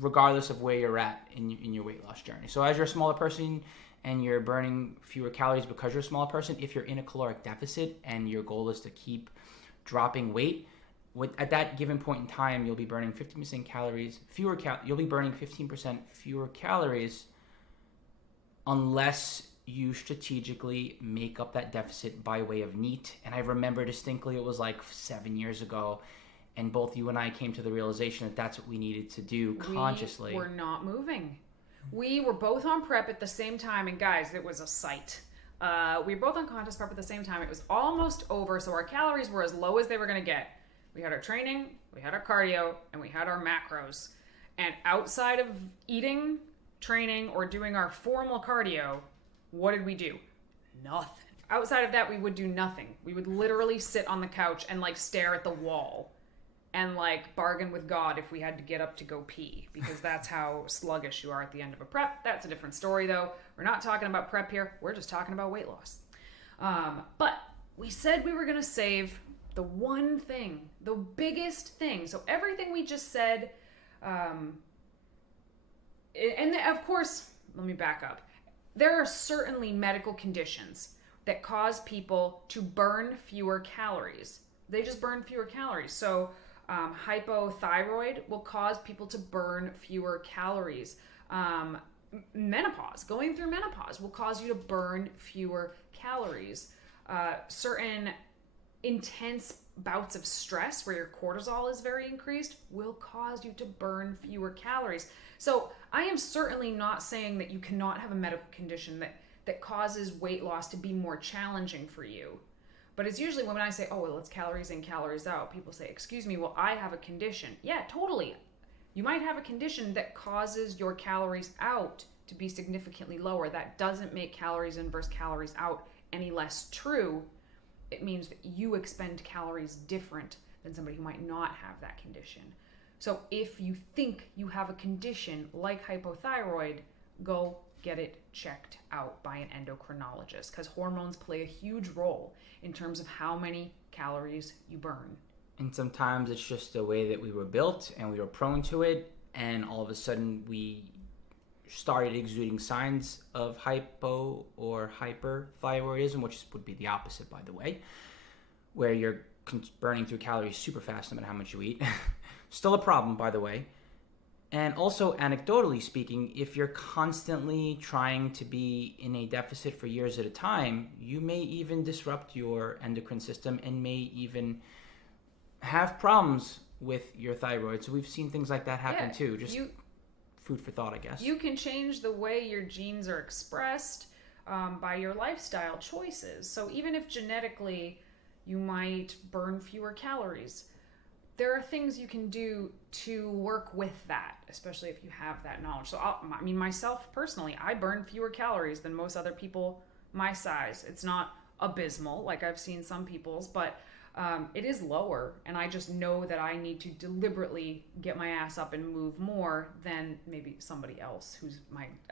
regardless of where you're at in your weight loss journey. So as you're a smaller person and you're burning fewer calories because you're a smaller person, if you're in a caloric deficit and your goal is to keep dropping weight, at that given point in time, you'll be burning 15% calories fewer. You'll be burning 15% fewer calories unless you strategically make up that deficit by way of NEAT. And I remember distinctly, it was like 7 years ago, and both you and I came to the realization that that's what we needed to do consciously. We were not moving. We were both on prep at the same time, and guys, it was a sight. We were both on contest prep at the same time. It was almost over, so our calories were as low as they were going to get. We had our training, we had our cardio, and we had our macros. And outside of eating, training, or doing our formal cardio, what did we do? Nothing. Outside of that, we would do nothing. We would literally sit on the couch and like stare at the wall and like bargain with God if we had to get up to go pee, because that's how sluggish you are at the end of a prep. That's a different story though. We're not talking about prep here. We're just talking about weight loss. But we said we were going to save the one thing, the biggest thing. So everything we just said, and of course, let me back up. There are certainly medical conditions that cause people to burn fewer calories. They just burn fewer calories. So hypothyroid will cause people to burn fewer calories. Menopause, going through menopause will cause you to burn fewer calories. Certain intense bouts of stress where your cortisol is very increased will cause you to burn fewer calories. So I am certainly not saying that you cannot have a medical condition that causes weight loss to be more challenging for you. But it's usually when I say, oh, well, it's calories in, calories out, people say, excuse me, well, I have a condition. Yeah, totally. You might have a condition that causes your calories out to be significantly lower. That doesn't make calories in versus calories out any less true. It means that you expend calories different than somebody who might not have that condition. So if you think you have a condition like hypothyroid, go get it checked out by an endocrinologist, because hormones play a huge role in terms of how many calories you burn. And sometimes it's just the way that we were built and we were prone to it, and all of a sudden we started exuding signs of hypo or hyperthyroidism, which would be the opposite, by the way, where you're burning through calories super fast no matter how much you eat. Still a problem, by the way. And also, anecdotally speaking, if you're constantly trying to be in a deficit for years at a time, you may even disrupt your endocrine system and may even have problems with your thyroid. So we've seen things like that happen too. Just food for thought, I guess. You can change the way your genes are expressed by your lifestyle choices. So even if genetically you might burn fewer calories, there are things you can do to work with that, especially if you have that knowledge. So myself personally, I burn fewer calories than most other people my size. It's not abysmal like I've seen some people's, but it is lower, and I just know that I need to deliberately get my ass up and move more than maybe somebody else who's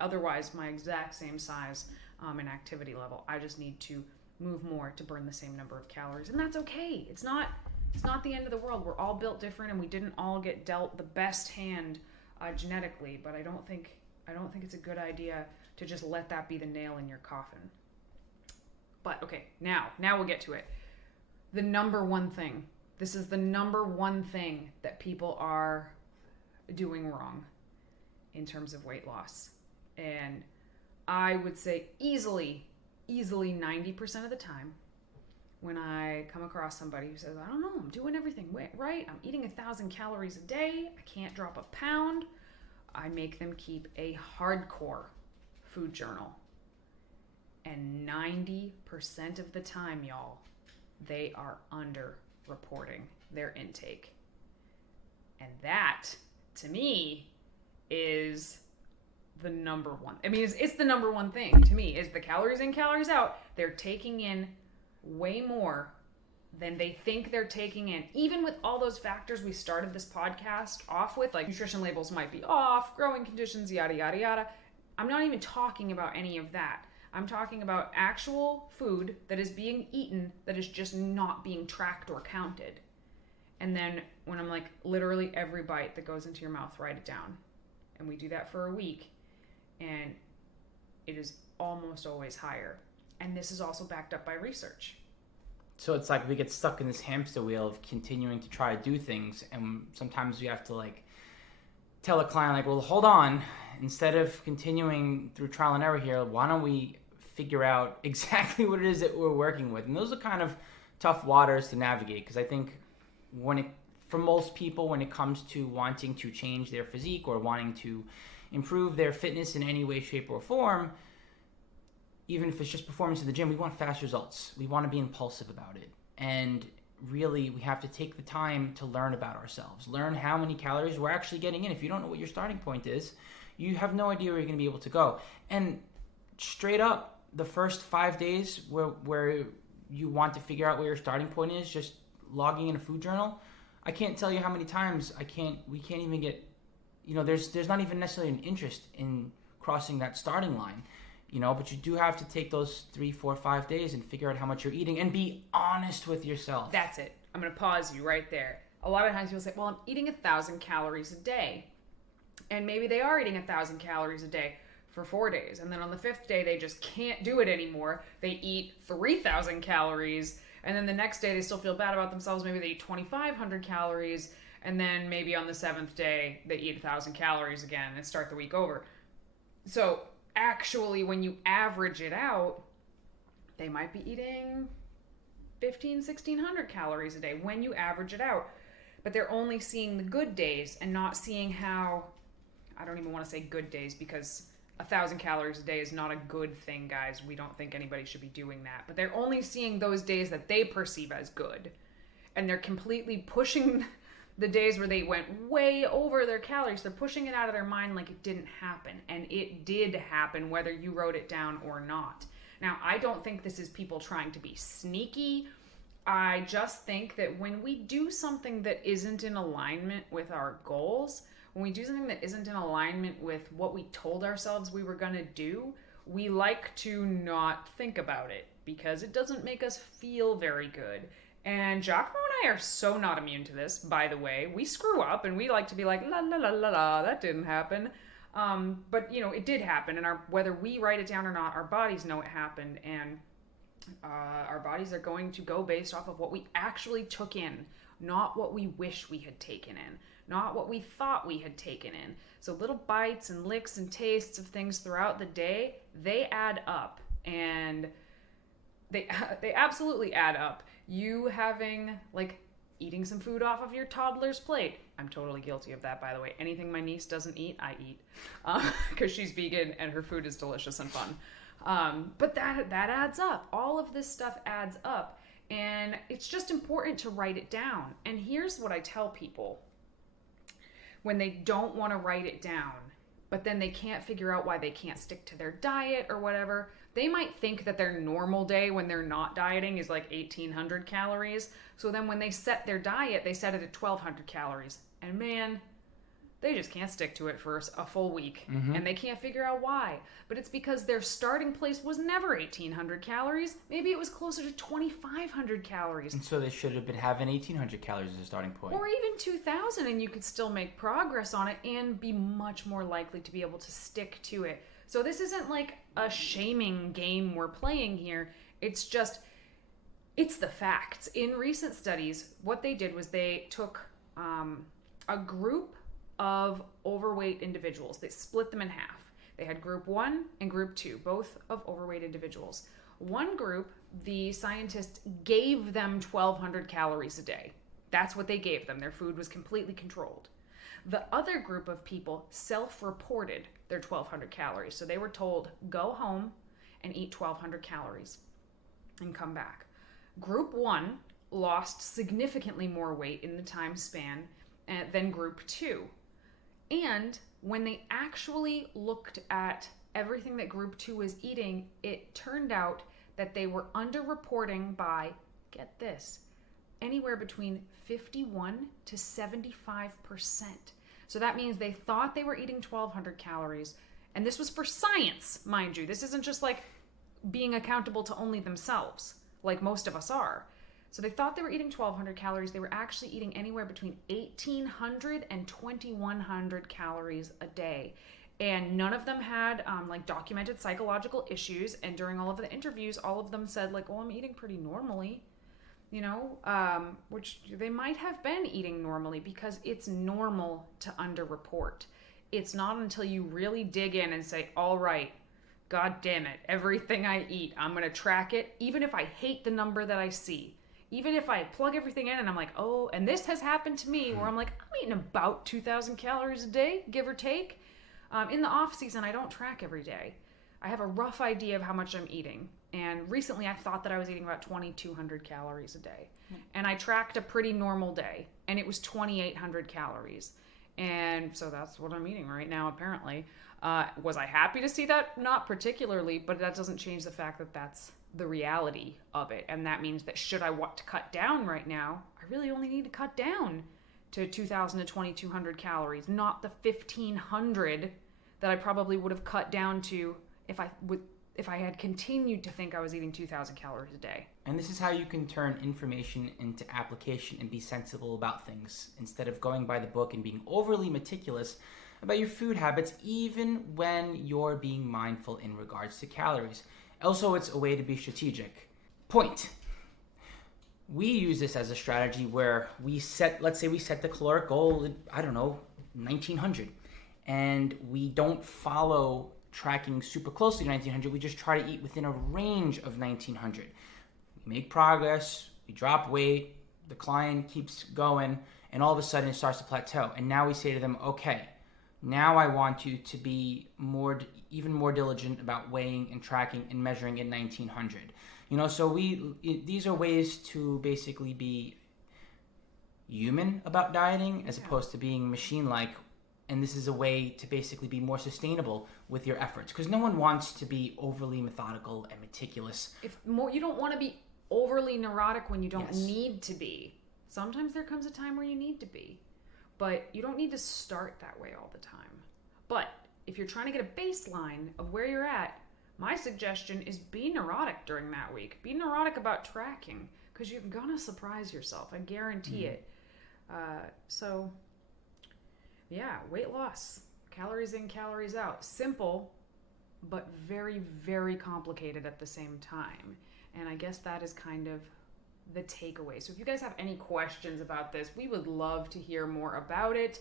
otherwise my exact same size and activity level. I just need to move more to burn the same number of calories, and that's okay. It's not the end of the world. We're all built different, and we didn't all get dealt the best hand genetically, but I don't think it's a good idea to just let that be the nail in your coffin. But okay, now we'll get to it. The number one thing. This is the number one thing that people are doing wrong in terms of weight loss. And I would say easily 90% of the time, when I come across somebody who says, I don't know, I'm doing everything right, I'm eating 1,000 calories a day, I can't drop a pound, I make them keep a hardcore food journal. And 90% of the time, y'all, they are under-reporting their intake. And that, to me, is the number one. I mean, it's the number one thing to me, is the calories in, calories out. They're taking in way more than they think they're taking in. Even with all those factors we started this podcast off with, like nutrition labels might be off, growing conditions, yada, yada, yada. I'm not even talking about any of that. I'm talking about actual food that is being eaten that is just not being tracked or counted. And then when I'm like, literally every bite that goes into your mouth, write it down. And we do that for a week, and it is almost always higher. And this is also backed up by research. So it's like we get stuck in this hamster wheel of continuing to try to do things, and sometimes we have to like tell a client like, well, hold on, instead of continuing through trial and error here, why don't we figure out exactly what it is that we're working with? And those are kind of tough waters to navigate, because I think for most people, when it comes to wanting to change their physique or wanting to improve their fitness in any way, shape, or form, even if it's just performance in the gym, we want fast results. We want to be impulsive about it. And really, we have to take the time to learn about ourselves, learn how many calories we're actually getting in. If you don't know what your starting point is, you have no idea where you're going to be able to go. And straight up, the first 5 days where you want to figure out where your starting point is, just logging in a food journal, I can't tell you how many times we can't even get, there's not even necessarily an interest in crossing that starting line, but you do have to take those 3, 4, 5 days and figure out how much you're eating and be honest with yourself. That's it. I'm going to pause you right there. A lot of times people say, well, I'm eating 1,000 calories a day. And maybe they are eating 1,000 calories a day for 4 days. And then on the 5th day, they just can't do it anymore. They eat 3,000 calories. And then the next day, they still feel bad about themselves. Maybe they eat 2,500 calories. And then maybe on the 7th day, they eat 1,000 calories again and start the week over. So actually, when you average it out, they might be eating 1,600 calories a day when you average it out. But they're only seeing the good days and not seeing how, I don't even want to say good days, because 1,000 calories a day is not a good thing, guys. We don't think anybody should be doing that. But they're only seeing those days that they perceive as good. And they're completely pushing the days where they went way over their calories. They're pushing it out of their mind like it didn't happen. And it did happen, whether you wrote it down or not. Now, I don't think this is people trying to be sneaky. I just think that when we do something that isn't in alignment with our goals, when we do something that isn't in alignment with what we told ourselves we were going to do, we like to not think about it because it doesn't make us feel very good. And Giacomo and I are so not immune to this, by the way. We screw up and we like to be like, la la la la la, that didn't happen. But it did happen, and whether we write it down or not, our bodies know it happened, and our bodies are going to go based off of what we actually took in, not what we wish we had taken in, not what we thought we had taken in. So little bites and licks and tastes of things throughout the day, they add up, and they absolutely add up. You having, eating some food off of your toddler's plate. I'm totally guilty of that, by the way. Anything my niece doesn't eat, I eat. Because she's vegan and her food is delicious and fun. But that adds up. All of this stuff adds up. And it's just important to write it down. And here's what I tell people. When they don't want to write it down, but then they can't figure out why they can't stick to their diet or whatever, they might think that their normal day when they're not dieting is 1,800 calories. So then when they set their diet, they set it at 1,200 calories. And man, they just can't stick to it for a full week. Mm-hmm. And they can't figure out why. But it's because their starting place was never 1,800 calories. Maybe it was closer to 2,500 calories. And so they should have been having 1,800 calories as a starting point. Or even 2,000, and you could still make progress on it and be much more likely to be able to stick to it. So this isn't like a shaming game we're playing here. It's the facts. In recent studies, what they did was they took a group of overweight individuals. They split them in half. They had group 1 and group 2, both of overweight individuals. One group, the scientists gave them 1,200 calories a day. That's what they gave them. Their food was completely controlled. The other group of people self-reported their 1,200 calories. So they were told, go home and eat 1,200 calories and come back. Group 1 lost significantly more weight in the time span than group 2. And when they actually looked at everything that group 2 was eating, it turned out that they were underreporting by, get this, anywhere between 51 to 75%. So that means they thought they were eating 1,200 calories. And this was for science, mind you. This isn't just being accountable to only themselves, like most of us are. So they thought they were eating 1,200 calories. They were actually eating anywhere between 1,800 and 2,100 calories a day. And none of them had documented psychological issues. And during all of the interviews, all of them said I'm eating pretty normally, which they might have been eating normally, because it's normal to underreport. It's not until you really dig in and say, all right, God damn it, everything I eat, I'm going to track it, even if I hate the number that I see. Even if I plug everything in and I'm like, oh, and this has happened to me where I'm like, I'm eating about 2,000 calories a day, give or take. In the off season, I don't track every day. I have a rough idea of how much I'm eating. And recently I thought that I was eating about 2,200 calories a day. And I tracked a pretty normal day, and it was 2,800 calories. And so that's what I'm eating right now, apparently. Was I happy to see that? Not particularly, but that doesn't change the fact that that's the reality of it. And that means that should I want to cut down right now, I really only need to cut down to 2,000 to 2,200 calories, not the 1,500 that I probably would have cut down to if I had continued to think I was eating 2,000 calories a day. And this is how you can turn information into application and be sensible about things instead of going by the book and being overly meticulous about your food habits, even when you're being mindful in regards to calories. Also, it's a way to be strategic. Point. We use this as a strategy where let's say we set the caloric goal at, 1,900. And we don't follow tracking super closely to 1,900. We just try to eat within a range of 1,900. We make progress, we drop weight, the client keeps going, and all of a sudden it starts to plateau. And now we say to them, okay, now I want you to be even more diligent about weighing and tracking and measuring at 1,900. So these are ways to basically be human about dieting as opposed to being machine-like. And this is a way to basically be more sustainable with your efforts, because no one wants to be overly methodical and meticulous. You don't want to be overly neurotic when you don't need to be. Sometimes there comes a time where you need to be, but you don't need to start that way all the time. But if you're trying to get a baseline of where you're at, my suggestion is be neurotic during that week. Be neurotic about tracking, because you're gonna surprise yourself. I guarantee it. Yeah, weight loss, calories in, calories out. Simple, but very, very complicated at the same time. And I guess that is kind of the takeaway. So if you guys have any questions about this, we would love to hear more about it.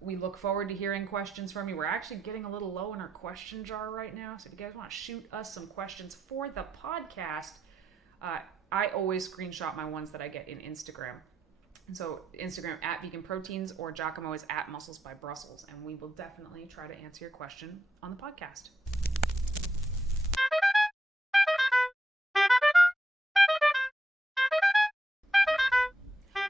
We look forward to hearing questions from you. We're actually getting a little low in our question jar right now. So if you guys want to shoot us some questions for the podcast, I always screenshot my ones that I get in Instagram. So Instagram at Vegan Proteins, or Giacomo is at Muscles by Brussels, and we will definitely try to answer your question on the podcast.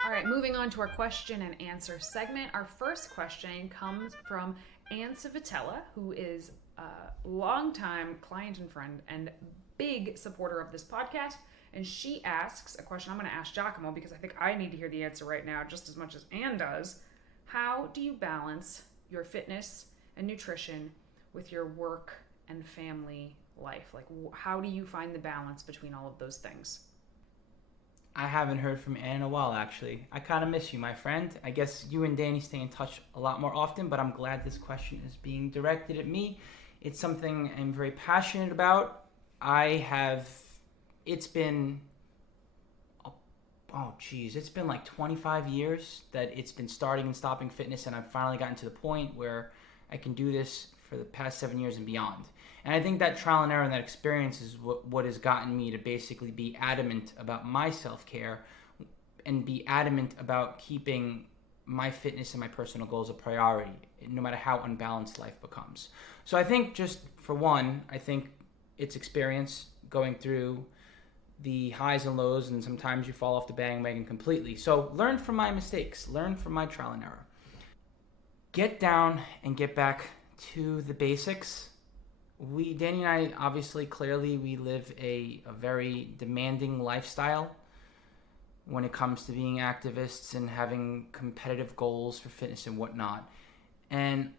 All right, moving on to our question and answer segment. Our first question comes from Ann Civitella, who is a longtime client and friend and big supporter of this podcast. And she asks a question I'm going to ask Giacomo, because I think I need to hear the answer right now just as much as Ann does. How do you balance your fitness and nutrition with your work and family life? Like, how do you find the balance between all of those things? I haven't heard from Ann in a while, actually. I kind of miss you, my friend. I guess you and Danny stay in touch a lot more often, but I'm glad this question is being directed at me. It's something I'm very passionate about. It's been like 25 years that it's been starting and stopping fitness, and I've finally gotten to the point where I can do this for the past 7 years and beyond. And I think that trial and error and that experience is what has gotten me to basically be adamant about my self-care and be adamant about keeping my fitness and my personal goals a priority, no matter how unbalanced life becomes. So I think just for one, I think it's experience going through the highs and lows, and sometimes you fall off the bandwagon completely. So learn from my mistakes, learn from my trial and error. Get down and get back to the basics. Danny and I, obviously, clearly, we live a very demanding lifestyle when it comes to being activists and having competitive goals for fitness and whatnot. And,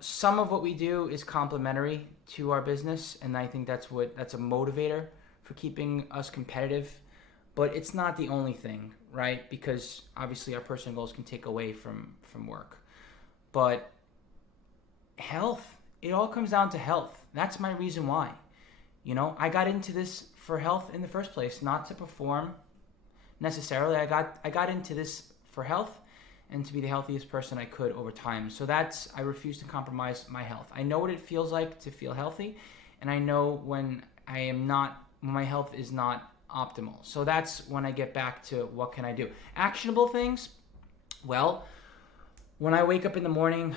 some of what we do is complementary to our business, and I think that's a motivator for keeping us competitive, but it's not the only thing, right? Because obviously our personal goals can take away from work. But health, it all comes down to health. That's my reason why. I got into this for health in the first place, not to perform necessarily. I got into this for health and to be the healthiest person I could over time. So I refuse to compromise my health. I know what it feels like to feel healthy, and I know when my health is not optimal. So that's when I get back to what can I do. Actionable things, well, when I wake up in the morning,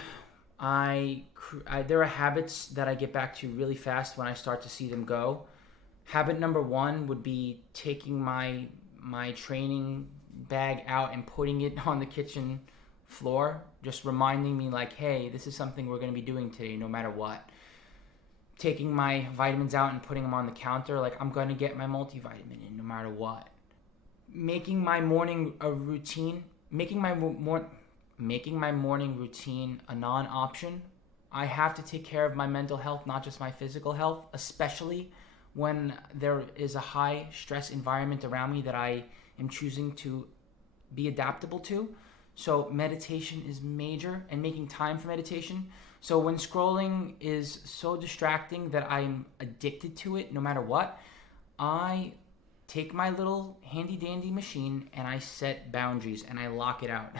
There are habits that I get back to really fast when I start to see them go. Habit number one would be taking my training bag out and putting it on the kitchen floor, just reminding me like, hey, this is something we're going to be doing today no matter what. Taking my vitamins out and putting them on the counter, like I'm going to get my multivitamin in no matter what. Making my morning a routine, making my morning routine a non-option. I have to take care of my mental health, not just my physical health, especially when there is a high stress environment around me that I am choosing to be adaptable to. So meditation is major, and making time for meditation. So when scrolling is so distracting that I'm addicted to it no matter what, I take my little handy dandy machine and I set boundaries and I lock it out.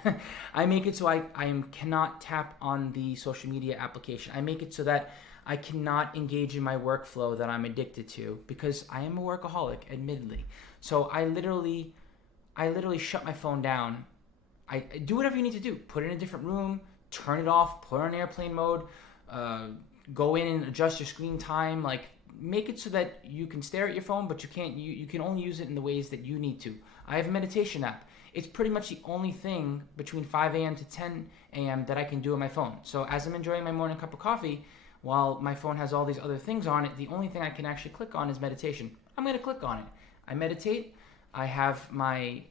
I make it so I cannot tap on the social media application. I make it so that I cannot engage in my workflow that I'm addicted to, because I am a workaholic, admittedly. So I literally shut my phone down. I do whatever you need to do. Put it in a different room, turn it off, put it on airplane mode, go in and adjust your screen time, like make it so that you can stare at your phone, but you can only use it in the ways that you need to. I have a meditation app. It's pretty much the only thing between 5 a.m. to 10 a.m. that I can do on my phone. So as I'm enjoying my morning cup of coffee, while my phone has all these other things on it, the only thing I can actually click on is meditation. I'm going to click on it. I meditate. I have my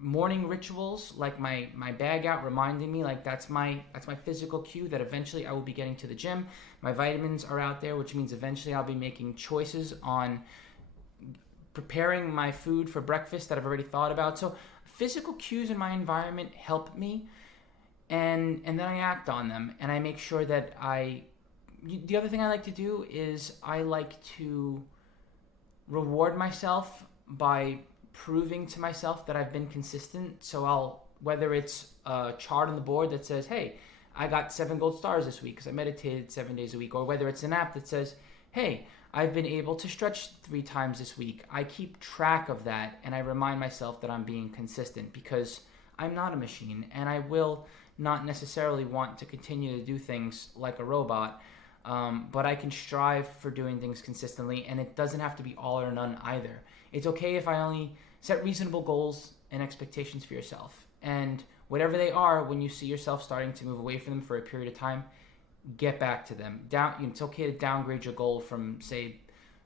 morning rituals, like my bag out reminding me, like that's my physical cue that eventually I will be getting to the gym. My vitamins are out there, which means eventually I'll be making choices on preparing my food for breakfast that I've already thought about. So physical cues in my environment help me, and then I act on them, and I make sure that the other thing I like to do is I like to reward myself by proving to myself that I've been consistent. So whether it's a chart on the board that says, hey, I got 7 gold stars this week because I meditated 7 days a week, or whether it's an app that says, hey, I've been able to stretch 3 times this week. I keep track of that, and I remind myself that I'm being consistent, because I'm not a machine, and I will not necessarily want to continue to do things like a robot, but I can strive for doing things consistently, and it doesn't have to be all or none either. It's okay if I only set reasonable goals and expectations for yourself. And whatever they are, when you see yourself starting to move away from them for a period of time, get back to them. It's okay to downgrade your goal from, say,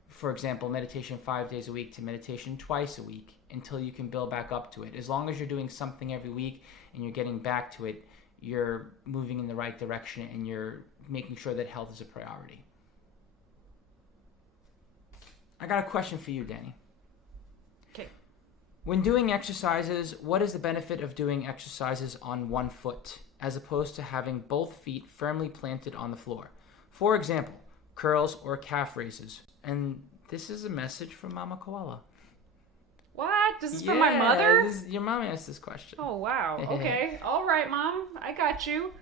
for example, meditation 5 days a week to meditation twice a week until you can build back up to it. As long as you're doing something every week and you're getting back to it, you're moving in the right direction and you're making sure that health is a priority. I got a question for you, Danny. Okay. When doing exercises, what is the benefit of doing exercises on one foot as opposed to having both feet firmly planted on the floor? For example, curls or calf raises. And this is a message from Mama Koala. What? This is from my mother? Your mom asked this question. Oh, wow. Okay. All right, Mom. I got you.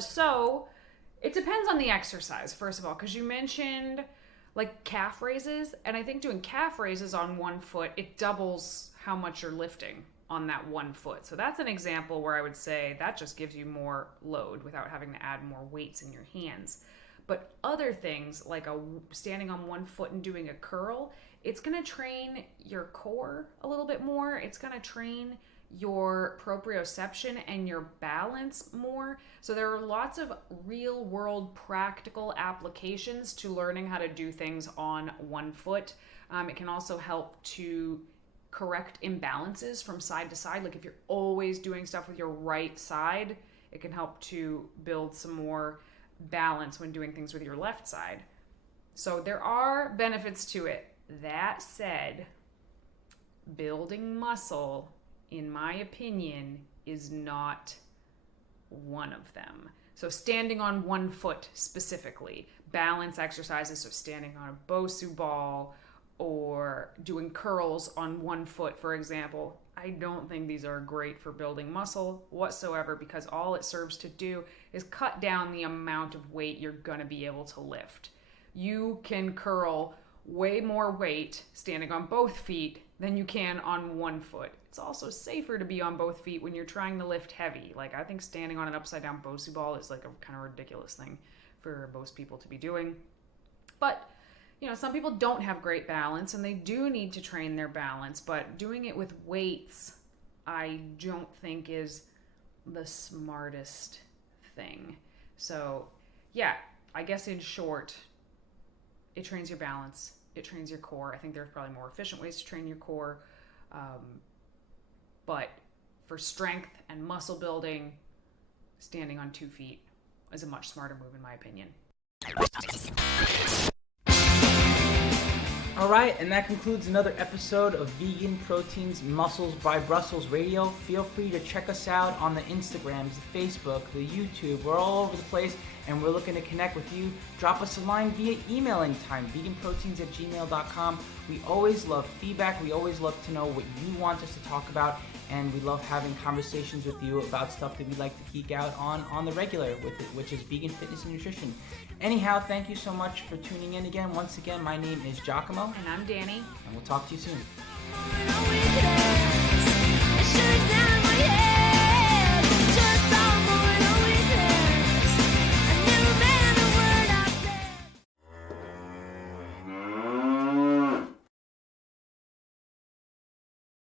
So it depends on the exercise, first of all, because you mentioned like calf raises, and I think doing calf raises on one foot, it doubles how much you're lifting on that one foot. So that's an example where I would say that just gives you more load without having to add more weights in your hands. But other things like standing on one foot and doing a curl, it's going to train your core a little bit more. It's going to train your proprioception and your balance more. So there are lots of real world practical applications to learning how to do things on one foot. It can also help to correct imbalances from side to side. Like if you're always doing stuff with your right side, it can help to build some more balance when doing things with your left side. So there are benefits to it. That said, building muscle, in my opinion, is not one of them. So standing on one foot specifically, balance exercises, so standing on a Bosu ball or doing curls on one foot, for example, I don't think these are great for building muscle whatsoever, because all it serves to do is cut down the amount of weight you're going to be able to lift. You can curl way more weight standing on both feet than you can on one foot. it's also safer to be on both feet when you're trying to lift heavy. Like, I think standing on an upside down Bosu ball is like a kind of ridiculous thing for most people to be doing. But, you know, some people don't have great balance and they do need to train their balance, but doing it with weights, I don't think is the smartest thing. So, yeah, I guess in short, it trains your balance, it trains your core. I think there's probably more efficient ways to train your core. But for strength and muscle building, standing on 2 feet is a much smarter move in my opinion. All right, and that concludes another episode of Vegan Proteins Muscles by Brussels Radio. Feel free to check us out on the Instagrams, the Facebook, the YouTube. We're all over the place, and we're looking to connect with you. Drop us a line via email anytime, veganproteins@gmail.com. We always love feedback. We always love to know what you want us to talk about, and we love having conversations with you about stuff that we like to geek out on the regular, which is vegan fitness and nutrition. Anyhow, thank you so much for tuning in again. Once again, my name is Giacomo. And I'm Danny. And we'll talk to you soon.